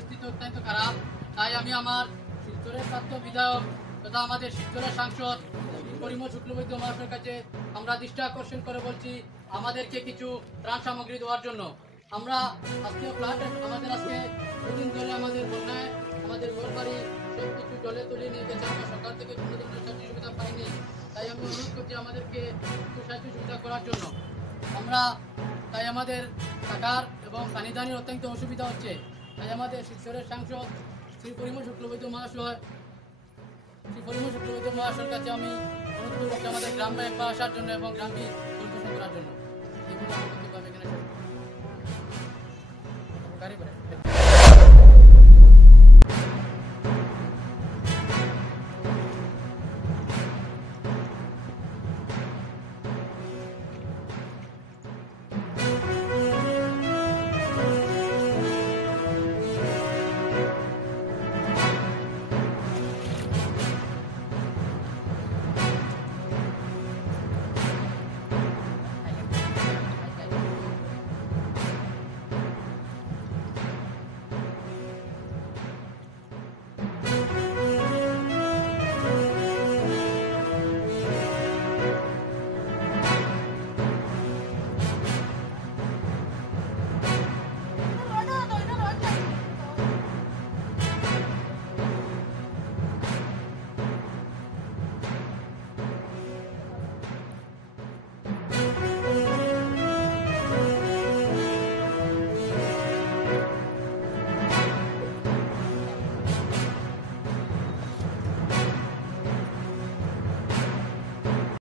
পরিস্থিতি অত্যন্ত খারাপ। তাই আমি আমার শিবচরের প্রাপ্ত বিধায়ক তথা আমাদের শিবচরের সাংসদ পরিমল শুক্লবৈদ্য মহাশয়ের কাছে আমরা দৃষ্টি আকর্ষণ করে বলছি আমাদেরকে কিছু ত্রাণ সামগ্রী দেওয়ার জন্য। আমরা আজকে আমাদের আজকে দুদিন ধরে আমাদের বন্যায় আমাদের ঘর বাড়ি সব কিছু জলে তুলে নিয়ে গেছে। আমরা সরকার থেকে কোনো ধরনের সাহায্য সুবিধা পাইনি। তাই আমি অনুরোধ করছি আমাদেরকে একটু সাহায্য সুবিধা করার জন্য। তাই আমাদের থাকার এবং পানি দানির অত্যন্ত অসুবিধা হচ্ছে। তাই আমাদের শিবচরের সাংসদ শ্রী পরিমল শুক্লবৈদ্য মহাশয়ের কাছে আমি অনুরোধ করছি আমাদের গ্রামে একবার আসার জন্য এবং গ্রামটি পরিদর্শন করার জন্য।